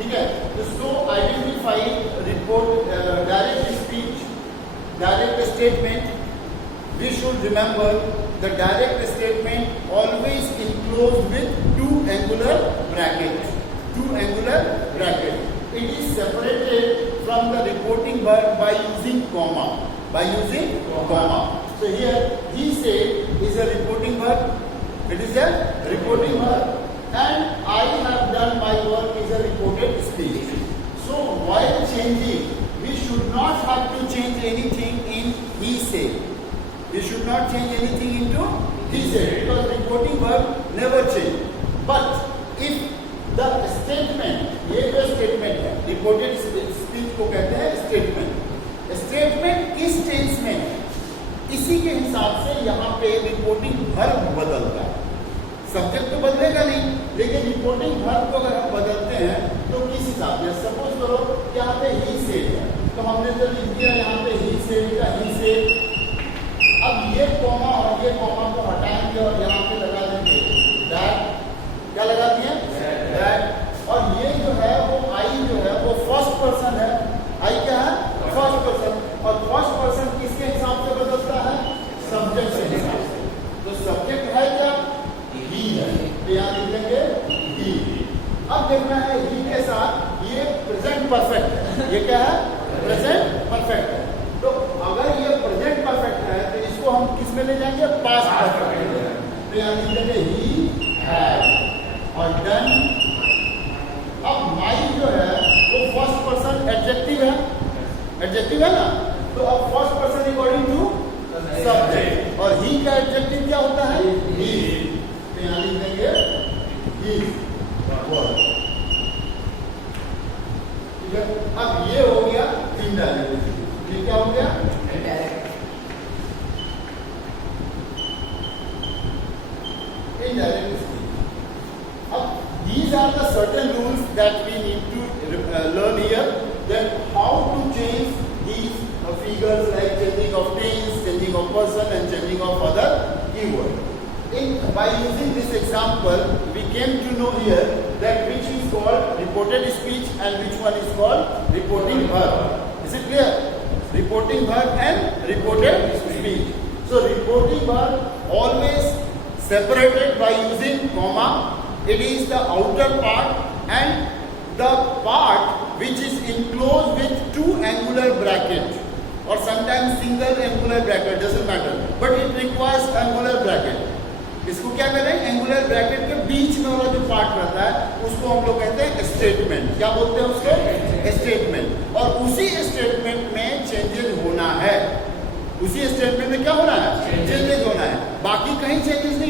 ठीक है। तो सो identify report direct speech, direct statement. We should remember the direct statement always enclosed with two angular brackets. Two angular brackets. It is separated from the reporting verb by using comma. By using comma. So here he said is a reporting verb. It is a reporting verb, and I have done my work is a reported speech. So while changing, we should not have to change anything in he said. We should not change anything into he said because reporting verb never change. But if the statement, ये जो statement है, reported speech को कहते हैं statement. Statement किस tense में है, इसी के हिसाब से यहाँ पे रिपोर्टिंग वर्ब बदलता है। सब्जेक्ट तो बदलेगा नहीं, लेकिन रिपोर्टिंग वर्ब को अगर हम बदलते हैं तो किस हिसाब से, सपोज करो यहाँ पे ही सेड है, तो हमने जो लिख दिया यहाँ पे ही सेड का ही सेड। अब ये कॉमा और ये कॉमा को हटाएंगे और यहाँ पे लगा देंगे दैट। क्या लगा दिए? दैट। और ये जो है वो आई जो है वो फर्स्ट पर्सन है। आई क्या है? First person. और फर्स्ट पर्सन किसके हिसाब से बदलता है? सब्जेक्ट के हिसाब से। तो सब्जेक्ट है क्या? ही है, तो यहाँ लिख देंगे ही। अब देखना है ही के साथ ये प्रेजेंट परफेक्ट है। ये क्या है? प्रेजेंट परफेक्ट है। तो अगर ये प्रेजेंट परफेक्ट है तो इसको हम किस में ले जाएंगे? Past perfect. तो यहाँ लिख देंगे ही हैड और डन। अब माई जो है वो फर्स्ट पर्सन एडजेक्टिव है, एडजेक्टिव है ना, तो अब first person according to subject, और ही का एडजेक्टिव क्या होता है? ही। तो यहाँ लिख देंगे ही वर्क। ठीक है। अब ये हो गया इनडायरेक्ट। ये क्या हो गया? Indirect speech. These are the certain rules that we need to learn here. That how to change these figures like changing of tense, changing of person, and changing of other keyword. By using this example, we came to know here that which is called reported speech and which one is called reporting verb. Is it clear? Reporting verb and reported speech. So reporting verb always separated by using comma. It is the outer part and the part which is enclosed with two angular brackets or sometimes single angular bracket, doesn't matter, but it requires angular bracket. इसको क्या करें? Angular bracket के बीच में वाला जो part रहता है उसको हम लोग कहते हैं स्टेटमेंट। क्या बोलते हैं उसको? स्टेटमेंट। और उसी स्टेटमेंट में चेंजेस होना है। उसी स्टेटमेंट में क्या होना है? चेंजेस होना है। बाकी कहीं चेंजेस नहीं